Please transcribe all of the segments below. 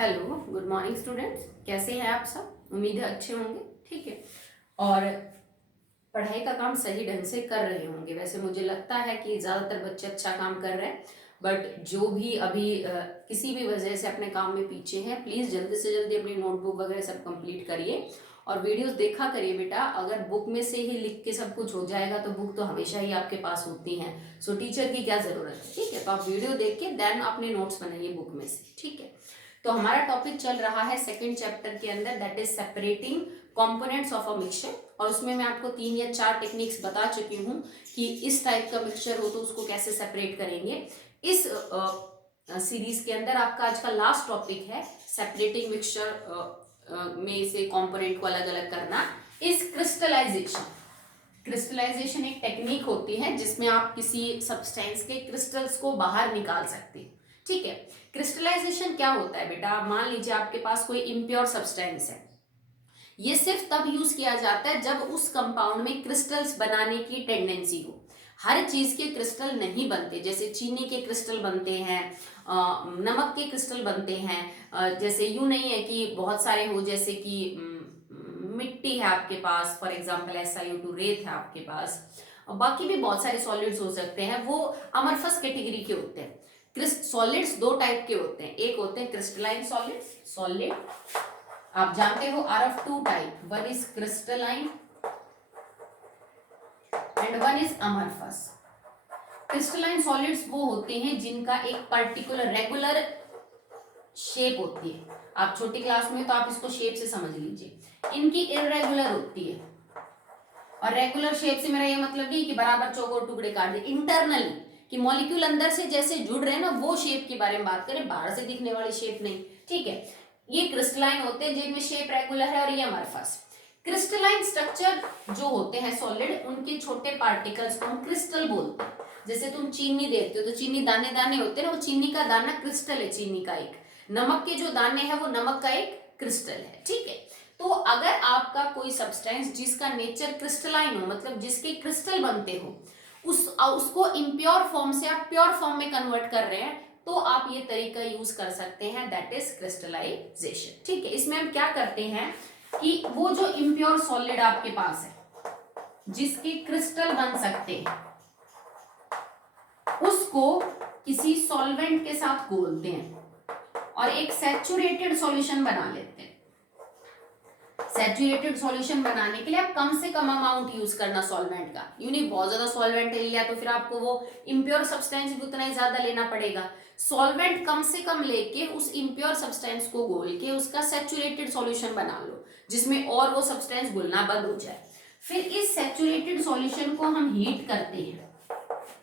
Hello, good morning students. कैसे हैं आप सब? उम्मीद है अच्छे होंगे। ठीक है। और पढ़ाई का काम सही ढंग से कर रहे होंगे। वैसे मुझे लगता है कि ज़्यादातर बच्चे अच्छा काम कर रहे हैं, बट जो भी अभी किसी भी वजह से अपने काम में पीछे हैं, प्लीज़ जल्दी से जल्दी अपनी नोटबुक वगैरह सब कंप्लीट करिए और वीडियोस देखा करिए बेटा। अगर बुक में से ही लिख के सब कुछ हो जाएगा तो बुक तो हमेशा ही आपके पास होती हैं, सो टीचर की क्या ज़रूरत है। ठीक है, तो आप वीडियो देख के देन अपने नोट्स बनाइए बुक में से। ठीक है, तो हमारा टॉपिक चल रहा है सेकंड चैप्टर के अंदर, that is separating components of a mixture. और उसमें मैं आपको 3 या 4 टेक्निक्स बता चुकी हूँ कि इस टाइप का मिक्सचर हो तो उसको कैसे सेपरेट करेंगे। इस सीरीज के अंदर आपका आज का लास्ट टॉपिक है सेपरेटिंग मिक्सचर में से कंपोनेंट को अलग अलग करना इज क्रिस्टलाइजेशन। क्रिस्टलाइजेशन एक टेक्निक होती है जिसमें आप किसी सब्सटेंस के क्रिस्टल्स को बाहर निकाल सकते हैं। ठीक है, क्रिस्टलाइजेशन क्या होता है बेटा? मान लीजिए आपके पास कोई इम्प्योर सब्सटेंस है। ये सिर्फ तब यूज किया जाता है जब उस कंपाउंड में क्रिस्टल्स बनाने की टेंडेंसी हो। हर चीज के क्रिस्टल नहीं बनते, जैसे चीनी के क्रिस्टल बनते हैं, नमक के क्रिस्टल बनते हैं। जैसे यूं नहीं है कि बहुत सारे हो, जैसे कि मिट्टी है आपके पास, फॉर एग्जाम्पल SiO2 रेत है आपके पास, और बाकी भी बहुत सारे सॉलिड्स हो सकते हैं, वो अमरफस कैटेगरी के होते हैं। सॉलिड्स दो टाइप के होते हैं, एक होते हैं क्रिस्टलाइन सॉलिड, आप जानते हो are of two type, one is crystalline and one is amorphous. Crystalline solids वो होते हैं जिनका एक पर्टिकुलर रेगुलर शेप होती है। आप छोटी क्लास में तो आप इसको शेप से समझ लीजिए। इनकी इरेगुलर होती है, और रेगुलर शेप से मेरा ये मतलब नहीं कि बराबर चौकोर टुकड़े काट दे, इंटरनली कि मॉलिक्यूल अंदर से जैसे जुड़ रहे हैं ना, वो शेप के बारे में बात करें, बाहर से दिखने वाली शेप नहीं। ठीक है, ये क्रिस्टलाइन होते हैं जिनमें शेप रेगुलर है, और ये अमरफस। क्रिस्टलाइन स्ट्रक्चर जो होते हैं सॉलिड, उनके छोटे पार्टिकल्स को हम क्रिस्टल बोलते हैं। जैसे तुम चीनी देखते हो तो चीनी दाने दाने होते हैं ना, वो चीनी का दाना क्रिस्टल है, चीनी का एक। नमक के जो दाने हैं वो नमक का एक क्रिस्टल है। ठीक है, तो अगर आपका कोई सब्सटेंस जिसका नेचर क्रिस्टलाइन हो, मतलब जिसके क्रिस्टल बनते हो, उसको इम्प्योर फॉर्म से आप प्योर फॉर्म में कन्वर्ट कर रहे हैं, तो आप ये तरीका यूज कर सकते हैं, दैट इज क्रिस्टलाइजेशन। ठीक है, इसमें हम क्या करते हैं कि वो जो इम्प्योर सॉलिड आपके पास है जिसके क्रिस्टल बन सकते हैं, उसको किसी सॉल्वेंट के साथ घोलते हैं और एक सैचुरेटेड सॉल्यूशन बना लेते हैं। सैचुरेटेड सॉल्यूशन बनाने के लिए आप कम से कम अमाउंट यूज करना सॉल्वेंट का। यू नहीं बहुत ज्यादा सॉल्वेंट ले लिया तो फिर आपको वो इम्प्योर सब्सटेंस भी उतना ही ज्यादा लेना पड़ेगा। सॉल्वेंट कम से कम लेके उस इम्प्योर सब्सटेंस को घोल के उसका सैचुरेटेड सॉल्यूशन बना लो, जिसमें और वो सब्सटेंस घुलना बंद हो जाए। फिर इस सैचुरेटेड सॉल्यूशन को हम हीट करते हैं।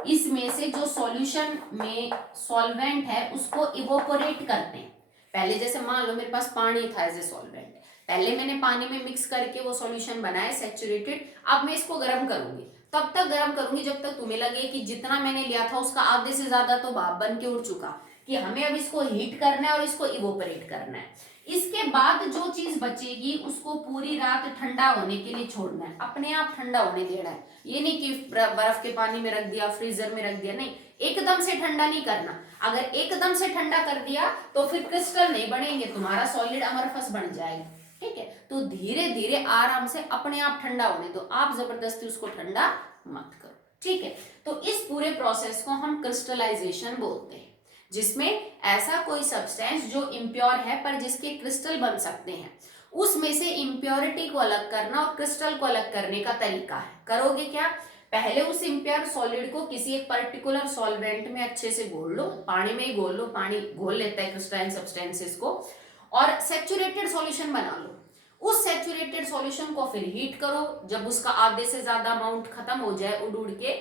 इसमें से जो सॉल्यूशन में सॉल्वेंट है उसको इवोपोरेट करते हैं। पहले जैसे मान लो मेरे पास पानी था एज ए सॉल्वेंट, पहले मैंने पानी में मिक्स करके वो सॉल्यूशन बनाया सैचुरेटेड। अब मैं इसको गर्म करूंगी, तब तक गर्म करूंगी जब तक तुम्हें लगे कि जितना मैंने लिया था उसका आधे से ज्यादा तो भाप बन के उड़ चुका, कि हमें अब इसको हीट करना है और इसको इवोपरेट करना है। इसके बाद जो चीज बचेगी उसको पूरी रात ठंडा होने के लिए छोड़ना है, अपने आप ठंडा होने देना है। ये नहीं कि बर्फ के पानी में रख दिया, फ्रीजर में रख दिया, नहीं, एकदम से ठंडा नहीं करना। अगर एकदम से ठंडा कर दिया तो फिर क्रिस्टल नहीं बनेंगे, तुम्हारा सॉलिड अमरफस बन जाएगा। ठीक है, तो धीरे धीरे आराम से अपने आप ठंडा होने दो, आप जबरदस्ती उसको ठंडा मत करो। ठीक है, तो इस पूरे प्रोसेस को हम क्रिस्टलाइजेशन बोलते हैं, जिसमें ऐसा कोई सब्सटेंस जो इम्प्योर है पर जिसके क्रिस्टल बन सकते हैं, उसमें से इम्प्योरिटी को अलग करना और क्रिस्टल को अलग करने का तरीका है। करोगे क्या? पहले उस इम्प्योर सॉलिड को किसी एक पर्टिकुलर सॉल्वेंट में अच्छे से घोल लो, पानी में ही घोल लो, पानी घोल लेता है क्रिस्टलाइन सब्सटेंसेस को, और सैचुरेटेड सॉल्यूशन बना लो। उस सैचुरेटेड सॉल्यूशन को फिर हीट करो, जब उसका आधे से ज्यादा अमाउंट खत्म हो जाए उड़ उड़ के,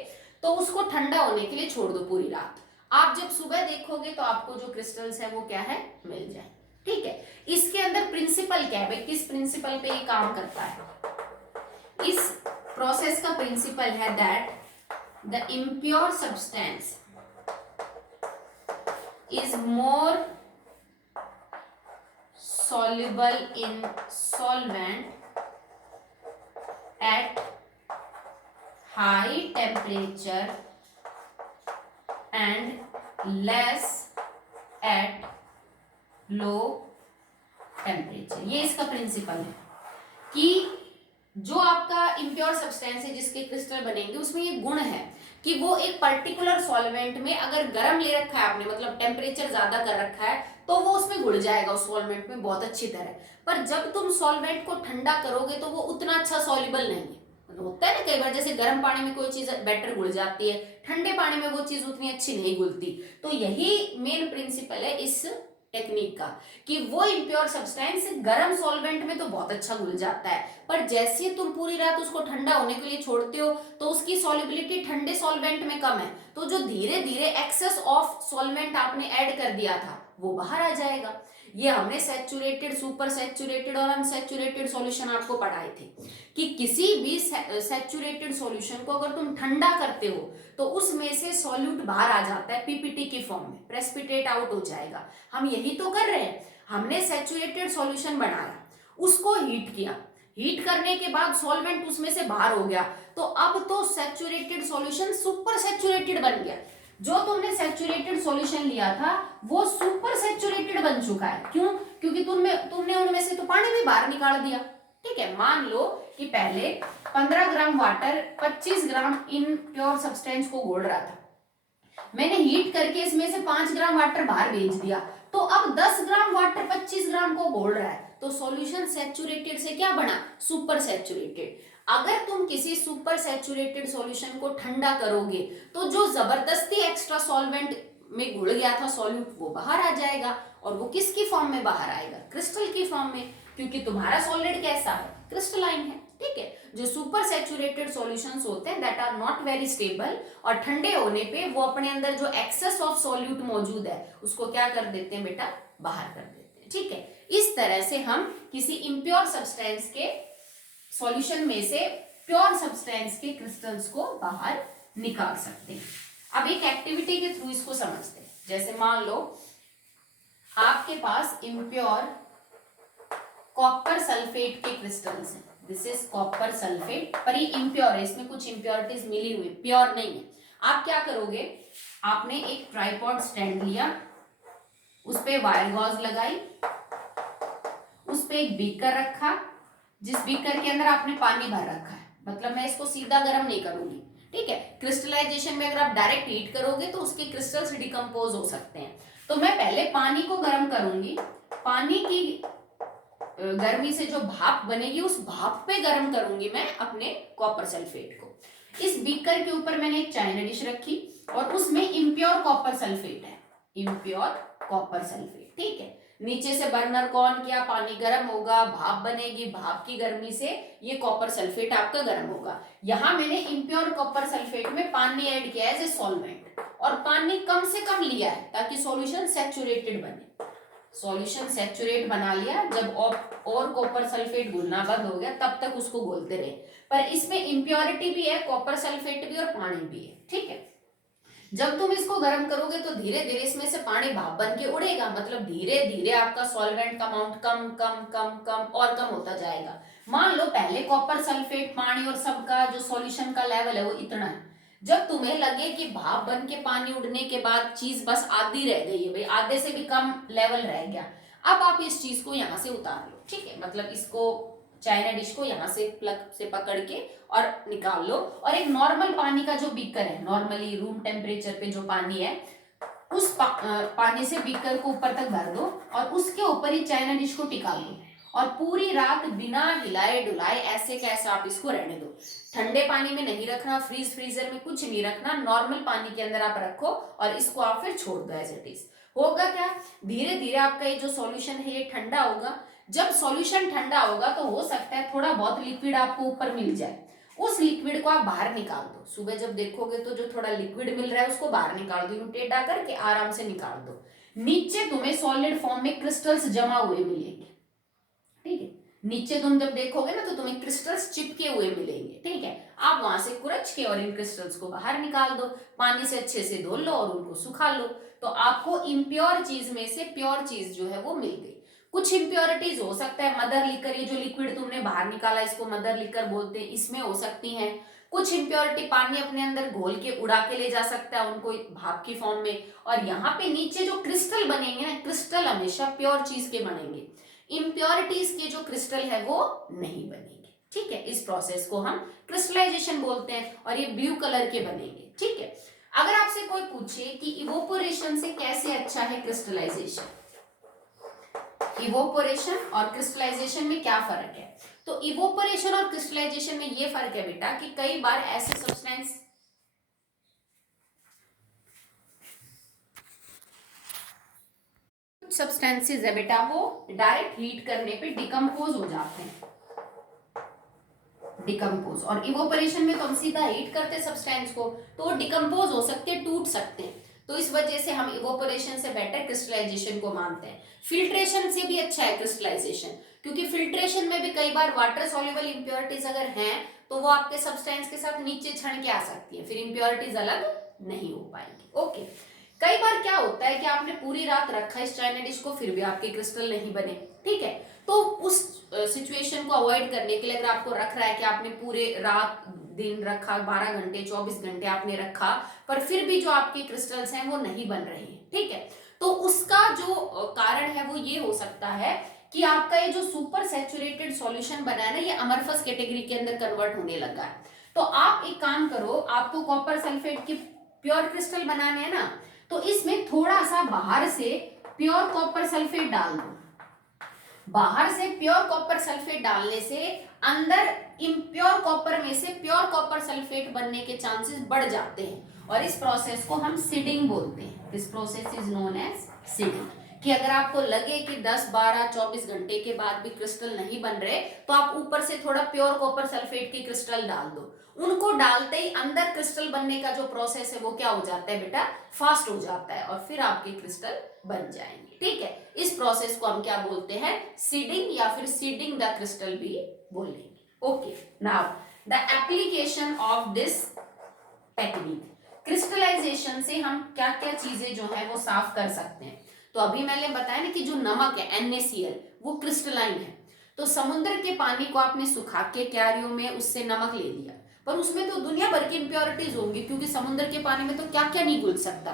तो उसको ठंडा होने के लिए छोड़ दो पूरी रात। आप जब सुबह देखोगे तो आपको जो क्रिस्टल्स है वो क्या है, मिल जाए। ठीक है, इसके अंदर प्रिंसिपल क्या है भाई, किस प्रिंसिपल पे ये काम करता है? इस प्रोसेस का प्रिंसिपल है that the impure substance is more soluble in solvent at high temperature and less at low temperature. ये इसका प्रिंसिपल है कि जो आपका इम्प्योर सब्सटेंस है जिसके क्रिस्टल बनेंगे उसमें ये गुण है कि वो एक पर्टिकुलर सॉल्वेंट में अगर गर्म ले रखा है आपने, मतलब टेम्परेचर ज्यादा कर रखा है, तो वो उसमें घुल जाएगा उस सॉल्वेंट में बहुत अच्छी तरह। पर जब तुम सॉल्वेंट को ठंडा करोगे तो वो उतना अच्छा सॉल्युबल नहीं है। मतलब होता है ना कई बार, जैसे गर्म पानी में कोई चीज बेटर घुल जाती है, ठंडे पानी में वो चीज उतनी अच्छी नहीं घुलती। तो यही मेन प्रिंसिपल है इस टेक्निक का कि वो इम्प्योर सब्सटेंस गर्म सॉल्वेंट में तो बहुत अच्छा घुल जाता है, पर जैसे तुम पूरी रात उसको ठंडा होने के लिए छोड़ते हो तो उसकी सॉल्युबिलिटी ठंडे सॉल्वेंट में कम है, तो जो धीरे धीरे एक्सेस ऑफ सॉल्वेंट आपने ऐड कर दिया था वो बाहर आ जाएगा। ये हमने सैचुरेटेड, सुपर सैचुरेटेड और अनसैचुरेटेड सॉल्यूशन आपको पढ़ाए थे कि किसी भी सैचुरेटेड सॉल्यूशन को अगर तुम ठंडा करते हो तो उसमें से सॉल्यूट बाहर आ जाता है पीपीटी की फॉर्म में, प्रेसिपिटेट आउट हो जाएगा। हम यही तो कर रहे हैं, हमने सैचुरेटेड सॉल्यूशन बनाया, उसको हीट किया, हीट करने के बाद सॉल्वेंट उसमें से बाहर हो गया, तो अब तो सैचुरेटेड सॉल्यूशन सुपर सैचुरेटेड बन गया। जो तुमने सैचुरेटेड सॉल्यूशन लिया था वो सुपर सैचुरेटेड बन चुका है। क्यों? क्योंकि तुमने उनमें से तो पानी भी बाहर निकाल दिया। ठीक है, मान लो कि पहले 15 gram water 25 gram in pure substance को घोल रहा था, मैंने हीट करके इसमें से 5 ग्राम वाटर बाहर भेज दिया, तो अब 10 ग्राम वाटर 25 ग्राम को घोल रहा है, तो सॉल्यूशन सैचुरेटेड से क्या बना? Super saturated. अगर तुम किसी सुपर सैचुरेटेड सॉल्यूशन को ठंडा करोगे तो जो जबरदस्ती एक्स्ट्रा सॉल्वेंट में घुल गया था सॉल्यूट वो बाहर आ जाएगा, और वो किसकी फॉर्म में बाहर आएगा? क्रिस्टल की फॉर्म में, क्योंकि तुम्हारा सॉलिड कैसा है? क्रिस्टलाइन है। ठीक है, जो सुपर सैचुरेटेड सॉल्यूशंस होते हैं that are not very stable, और ठंडे होने पे वो अपने अंदर जो एक्सेस ऑफ सॉल्यूट मौजूद है उसको क्या कर देते हैं बेटा? बाहर कर देते हैं। ठीक है, इस तरह से हम किसी इम्प्योर सब्सटेंस के सॉल्यूशन में से प्योर सब्सटेंस के क्रिस्टल्स को बाहर निकाल सकते हैं। अब एक एक्टिविटी के थ्रू इसको समझते हैं। जैसे मान लो आपके पास इम्प्योर कॉपर सल्फेट के क्रिस्टल्स हैं, दिस इज कॉपर सल्फेट, पर ये इम्प्योर है, इसमें कुछ इम्प्योरिटीज मिली हुई, प्योर नहीं है। आप क्या करोगे? आपने एक ट्राइपॉड स्टैंड लिया, उस पे वायर गॉज लगाई, उस पे एक बीकर रखा, जिस बीकर के अंदर आपने पानी भर रखा है, मतलब मैं इसको सीधा गर्म नहीं करूंगी। ठीक है, क्रिस्टलाइजेशन में अगर आप डायरेक्ट हीट करोगे तो उसके क्रिस्टल्स डिकम्पोज हो सकते हैं। तो मैं पहले पानी को गर्म करूंगी, पानी की गर्मी से जो भाप बनेगी उस भाप पे गर्म करूंगी मैं अपने कॉपर सल्फेट को। इस बीकर के ऊपर मैंने एक चाइना डिश रखी और उसमें इम्प्योर कॉपर सल्फेट है, इम्प्योर कॉपर सल्फेट। ठीक है, नीचे से बर्नर को ऑन किया, पानी गर्म होगा, भाप बनेगी, भाप की गर्मी से ये कॉपर सल्फेट आपका गर्म होगा। यहाँ मैंने इम्प्योर कॉपर सल्फेट में पानी ऐड किया है एज ए सॉल्वेंट, और पानी कम से कम लिया है ताकि सॉल्यूशन सैचुरेटेड बने। सॉल्यूशन सैचुरेट बना लिया, जब और कॉपर सल्फेट घुलना बंद हो गया तब तक उसको घोलते रहे। पर इसमें इम्प्योरिटी भी है, कॉपर सल्फेट भी और पानी भी है। ठीक है, जब तुम इसको गर्म करोगे तो धीरे धीरे इसमें से पानी भाप बन के उड़ेगा, मतलब धीरे धीरे आपका सॉल्वेंट का अमाउंट कम कम कम कम और कम होता जाएगा। मान लो पहले कॉपर सल्फेट, पानी और सबका जो सॉल्यूशन का लेवल है वो इतना है, जब तुम्हें लगे कि भाप बन के पानी उड़ने के बाद चीज बस आधी रह गई है, भाई आधे से भी कम लेवल रह गया, अब आप इस चीज को यहाँ से उतार लो। ठीक है, मतलब इसको चाइना डिश को यहाँ से प्लग से पकड़ के और निकाल लो, और एक नॉर्मल पानी का जो बीकर है, नॉर्मली रूम टेम्परेचर पे जो पानी है, उस पानी से बीकर को ऊपर तक भर दो और उसके ऊपर ही चाइना डिश को टिका दो, और पूरी रात बिना हिलाए डुलाए ऐसे कैसे आप इसको रहने दो। ठंडे पानी में नहीं रखना, फ्रीजर में कुछ नहीं रखना, नॉर्मल पानी के अंदर आप रखो और इसको आप फिर छोड़ दो एज इट इज। होगा क्या? धीरे धीरे आपका ये जो सॉल्यूशन है ये ठंडा होगा। जब सॉल्यूशन ठंडा होगा तो हो सकता है थोड़ा बहुत लिक्विड आपको ऊपर मिल जाए, उस लिक्विड को आप बाहर निकाल दो। सुबह जब देखोगे तो जो थोड़ा लिक्विड मिल रहा है उसको बाहर निकाल दो, टेढ़ा करके आराम से निकाल दो। नीचे तुम्हें सॉलिड फॉर्म में क्रिस्टल्स जमा हुए मिलेंगे। ठीक है, नीचे तुम जब देखोगे ना तो तुम्हें क्रिस्टल्स चिपके हुए मिलेंगे। ठीक है, आप वहां से कुरच के और इन क्रिस्टल्स को बाहर निकाल दो, पानी से अच्छे से धो लो और उनको सुखा लो, तो आपको इम्प्योर चीज में से प्योर चीज जो है वो मिल गई। कुछ इम्प्योरिटीज हो सकता है मदर लिकर, ये जो लिक्विड तुमने बाहर निकाला इसको मदर लिकर बोलते हैं, इसमें हो सकती है। कुछ इम्प्योरिटी पानी अपने अंदर घोल के उड़ा के ले जा सकता है उनको भाप की फॉर्म में। और यहाँ पे नीचे जो क्रिस्टल बनेंगे ना, क्रिस्टल हमेशा प्योर चीज के बनेंगे, इम्प्योरिटीज के जो क्रिस्टल है वो नहीं बनेंगे। ठीक है, इस प्रोसेस को हम क्रिस्टलाइजेशन बोलते हैं और ये ब्लू कलर के बनेंगे। ठीक है, अगर आपसे कोई पूछे कि इवोपोरेशन से कैसे अच्छा है क्रिस्टलाइजेशन, इवोपोरेशन और क्रिस्टलाइजेशन में क्या फर्क है, तो इवोपोरेशन और क्रिस्टलाइजेशन में ये फर्क है बेटा कि कई बार ऐसे सब्सटेंस सब्सटेंसेस है बेटा वो डायरेक्ट हीट करने पे डिकम्पोज हो जाते हैं, डिकम्पोज। और इवोपरेशन में तो हम सीधा हीट करते सब्सटेंस को तो डिकम्पोज हो सकते हैं, टूट सकते हैं। तो इस वजह से हम इवोपरेशन से बेटर क्रिस्टलाइजेशन को मानते हैं। फिल्ट्रेशन से भी अच्छा है क्रिस्टलाइजेशन, क्योंकि फिल्ट्रेशन में भी कई बार वाटर सॉल्युबल इंप्योरिटीज अगर हैं तो वो आपके सब्सटेंस के साथ नीचे छण के आ सकती है, फिर इंप्योरिटीज अलग नहीं हो पाएंगी। ओके, कई बार क्या होता है कि आपने पूरी रात रखा इस चाइना डिश को, फिर भी आपके क्रिस्टल नहीं बने। ठीक है, तो उस सिचुएशन को अवॉइड करने के लिए अगर आपको रख रहा है कि आपने पूरे रात दिन रखा, 12 घंटे 24 घंटे आपने रखा, पर फिर भी जो आपके क्रिस्टल्स हैं वो नहीं बन रहे हैं, ठीक है, तो उसका जो कारण है वो ये हो सकता है कि आपका ये जो सुपर सैचुरेटेड सॉल्यूशन बना है ना, ये अमरफस कैटेगरी के अंदर कन्वर्ट होने लगा है। तो आप एक काम करो, आपको कॉपर सल्फेट के प्योर क्रिस्टल बनाने हैं ना, तो इसमें थोड़ा सा बाहर से प्योर कॉपर सल्फेट डाल दो। बाहर से प्योर कॉपर सल्फेट डालने से अंदर इम्प्योर कॉपर में से प्योर कॉपर सल्फेट बनने के चांसेस बढ़ जाते हैं, और इस प्रोसेस को हम सीडिंग बोलते हैं। This process is known as seeding. कि अगर आपको लगे कि 10, 12, 24 घंटे के बाद भी क्रिस्टल नहीं बन रहे, तो आप ऊपर से थोड़ा प्योर कॉपर सल्फेट के क्रिस्टल डाल दो। उनको डालते ही अंदर क्रिस्टल बनने का जो प्रोसेस है वो क्या हो जाता है बेटा, फास्ट हो जाता है, और फिर आपके क्रिस्टल बन जाएंगे। ठीक है, इस प्रोसेस को हम क्या बोलते हैं, सीडिंग, या फिर सीडिंग द क्रिस्टल भी बोलेंगे। Okay, now the application of this technique, crystallisation से हम क्या क्या चीजें जो है वो साफ कर सकते हैं। तो अभी मैंने बताया ना कि जो नमक है NaCl वो क्रिस्टलाइन है, तो समुद्र के पानी को आपने सुखा के क्यारियों में उससे नमक ले लिया, पर उसमें तो दुनिया भर की इंप्योरिटीज होंगी, क्योंकि समुद्र के पानी में तो क्या क्या नहीं घुल सकता।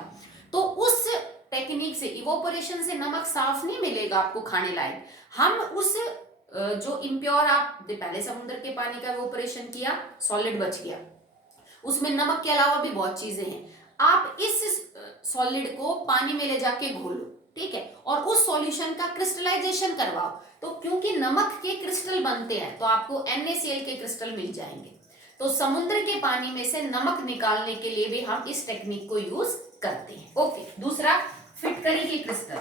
तो उस टेक्निक से, इवोपोरेशन से नमक साफ नहीं मिलेगा आपको खाने लायक। हम उस जो इम्प्योर, आप पहले समुद्र के पानी का इवोपोरेशन किया, सॉलिड बच गया, उसमें नमक के अलावा भी बहुत चीजें हैं, आप इस सॉलिड को पानी में ले जाके घोलो, ठीक है, और उस सॉल्यूशन का क्रिस्टलाइजेशन करवाओ। तो क्योंकि नमक के क्रिस्टल बनते हैं तो आपको NaCl के क्रिस्टल मिल जाएंगे। तो समुद्र के पानी में से नमक निकालने के लिए भी हम इस टेक्निक को यूज करते हैं। ओके, दूसरा फिटकरी की क्रिस्टल।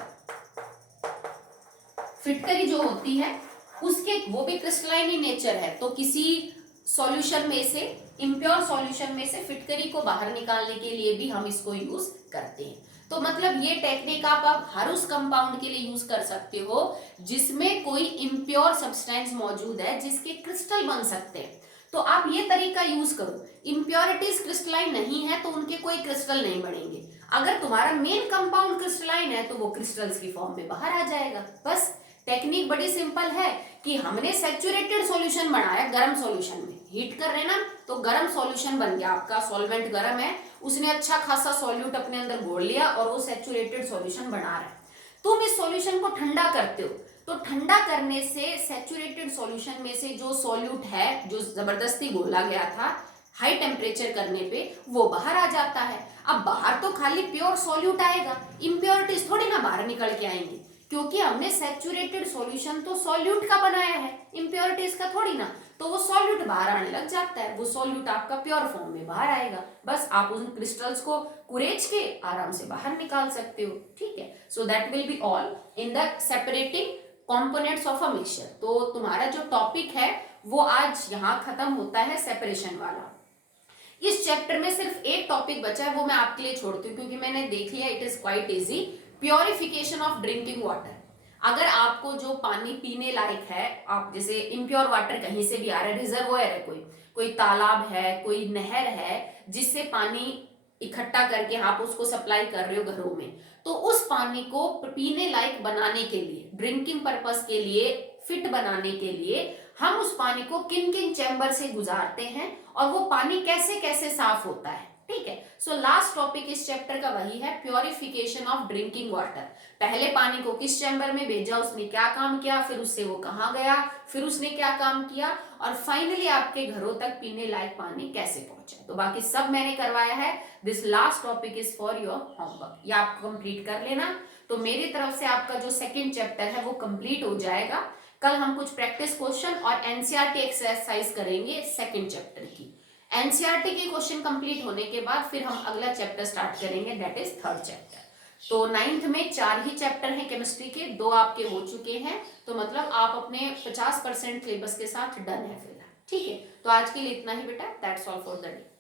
फिटकरी जो होती है उसके, वो भी क्रिस्टलाइन ही नेचर है, तो किसी सॉल्यूशन में से, इम्प्योर सॉल्यूशन में से फिटकरी को बाहर निकालने के लिए भी हम इसको यूज करते हैं। तो मतलब ये टेक्निक आप हर उस कंपाउंड के लिए यूज कर सकते हो जिसमें कोई इम्प्योर सब्सटेंस मौजूद है जिसके क्रिस्टल बन सकते हैं, तो आप ये तरीका यूज करो। इम्प्योरिटीज क्रिस्टलाइन नहीं है तो उनके कोई क्रिस्टल नहीं बनेंगे। अगर तुम्हारा मेन कंपाउंड क्रिस्टलाइन है तो वो क्रिस्टल्स की फॉर्म में बाहर आ जाएगा। बस टेक्निक बड़ी सिंपल है कि हमने सैचुरेटेड सॉल्यूशन बनाया, गर्म सॉल्यूशन में हीट कर रहे ना, तो गर्म सॉल्यूशन बन गया, आपका सॉल्वेंट गर्म है, उसने अच्छा खासा सॉल्यूट अपने अंदर घोल लिया और वो सैचुरेटेड सॉल्यूशन बना रहा है। तुम इस सॉल्यूशन को ठंडा करते हो, तो ठंडा करने से सैचुरेटेड सॉल्यूशन में से जो सॉल्यूट है, जो जबरदस्ती घोला गया था हाई टेम्परेचर करने पे, वो बाहर आ जाता है। अब बाहर तो खाली प्योर सॉल्यूट आएगा, इम्प्योरिटीज थोड़ी ना बाहर निकल के आएंगी, क्योंकि हमने सैचुरेटेड सॉल्यूशन तो सॉल्यूट का बनाया है, इम्प्योरिटीज का थोड़ी ना, तो वो सॉल्यूट बाहर आने लग जाता है, वो सॉल्यूट आपका प्योर फॉर्म में बाहर आएगा। बस आप उन क्रिस्टल्स को कुरेच के आराम से बाहर निकाल सकते हो। ठीक है, so that will be all in the separating components of a mixture. तो तुम्हारा जो टॉपिक है वो आज यहाँ खत्म होता है, सेपरेशन वाला। इस चैप्टर में सिर्फ एक टॉपिक बचा है, वो मैं आपके लिए छोड़ती हूँ क्योंकि मैंने देख लिया, it is quite easy. Purification of drinking water. अगर आपको जो पानी पीने लायक है, आप जैसे इम्प्योर वाटर कहीं से भी आ रहा है, रिजर्वोयर है, कोई तालाब है, कोई नहर है जिससे पानी इकट्ठा करके आप उसको सप्लाई कर रहे हो घरों में, तो उस पानी को पीने लायक बनाने के लिए, ड्रिंकिंग पर्पस के लिए, फिट बनाने के लिए हम उस पानी को किन किन चैम्बर से गुजारते हैं और वो पानी कैसे कैसे साफ होता है। ठीक है। सो लास्ट टॉपिक इस चैप्टर का वही है, प्योरिफिकेशन ऑफ ड्रिंकिंग वाटर। पहले पानी को किस चैम्बर में भेजा, उसने क्या काम किया, फिर उससे वो कहाँ गया, फिर उसने क्या काम किया, और फाइनली आपके घरों तक पीने लायक पानी कैसे पहुंचा। तो बाकी सब मैंने करवाया है। This last topic is for your homework, ये आप कंप्लीट कर लेना। तो मेरी तरफ से आपका जो सेकेंड चैप्टर है वो कंप्लीट हो जाएगा। कल हम कुछ प्रैक्टिस क्वेश्चन और एनसीईआरटी एक्सरसाइज करेंगे सेकेंड चैप्टर की। एनसीईआरटी के क्वेश्चन कंप्लीट होने के बाद फिर हम अगला चैप्टर स्टार्ट करेंगे, दैट इज थर्ड चैप्टर। तो 9th में 4 ही चैप्टर हैं केमिस्ट्री के, 2 आपके हो चुके हैं, तो मतलब आप अपने 50% सिलेबस के साथ डन है फिलहाल। ठीक है, तो आज के लिए इतना ही बेटा, that's all for the day.